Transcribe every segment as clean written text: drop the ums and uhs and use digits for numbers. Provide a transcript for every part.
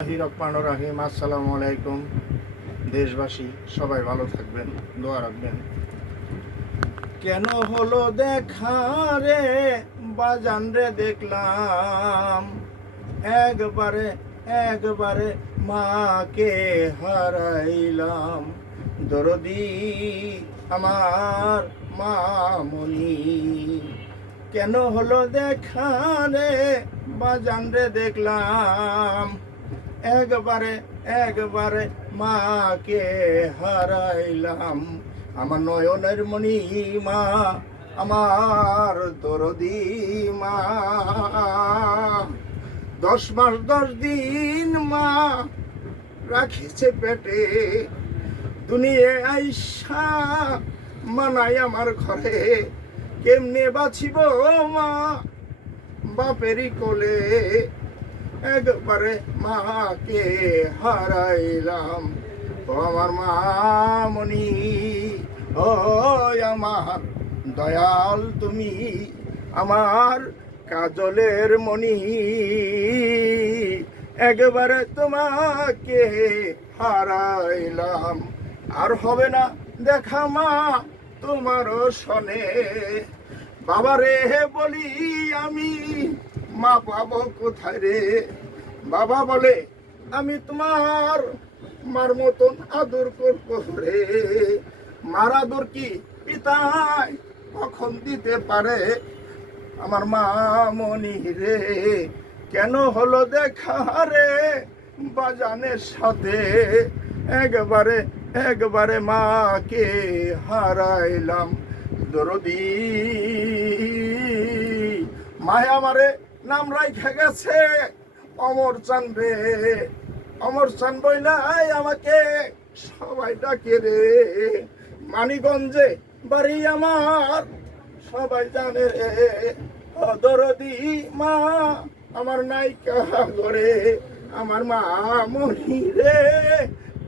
রহমানুর রহিম। আসসালামু আলাইকুম দেশবাসী, সবাই ভালো থাকবেন, দোয়া রাখবেন। কেন হলো দেখা রে বাজান রে, দেখলাম একবারে একবারে মাকে হারাইলাম। দরদি আমার মামনি, কেন হলো দেখা রে বাজান রে, দেখলাম একবারে একবারে মাকে হারাইলাম। আমার নয়নের মণি মা, আমার দরদি মা, 10 মাস 10 দিন মা রাখিছে পেটে, দুনিয়ে আইসা মানাই আমার ঘরে। কেমনে বাঁচিব মা বাপেরই কোলে, একবারে মাকে হারাইলাম। ও আমার মামনি, ও আমার দয়াল তুমি, আমার কাজলের মণি, একবারে তোমাকে হারাইলাম। আর হবে না দেখা মা তোমারও শনে, বাবারে বলি আমি মা পাবো কোথায় রে। বাবা বলে আমি তোমার মার মতন আদর করবো রে। মার আদর কি পিতায় কখন দিতে পারে। আমার মামনি রে, কেন হলো দেখা রে বাজানের সাথে, একবারে একবারে মাকে হারাইলাম। দরদি মায়া আমারে নাম রাইখা গেছে অমর চান রে। অমর চান বইলাই আমাকে সবাই ডাকে রে। মানিগঞ্জে বাড়ি আমার, সবাই জানে রে। দরদি মা আমার নাইকা ঘরে, আমার মামনি রে,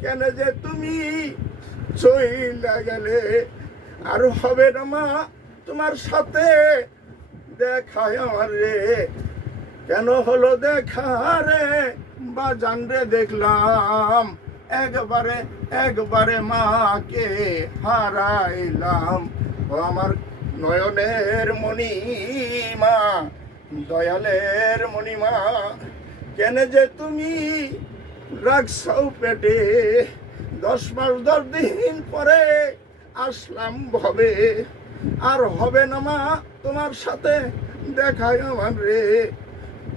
কেন যে তুমি চইলা গেলে। আর হবে না মা তোমার সাথে দেখায় আমার রে। কেন হলো দেখা রে বাজান রে, দেখলাম একবারে একবারে মাকে হারাইলাম। ও আমার নয়নের মণি মা, দয়ালের মণি মা, কেন যে তুমি রাখছাও পেটে। 10 মাস 10 দিন পরে আসলাম ভবে। আর হবে না মা তোমার সাথে দেখায় আমার রে।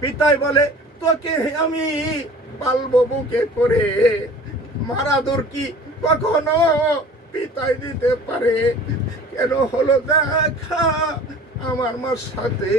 পিতাই বলে তোকে আমি পালবো বুকে করে, মারা দূর কি কখনো পিতাই দিতে পারে। কেন হলো দেখা আমার মার সাথে।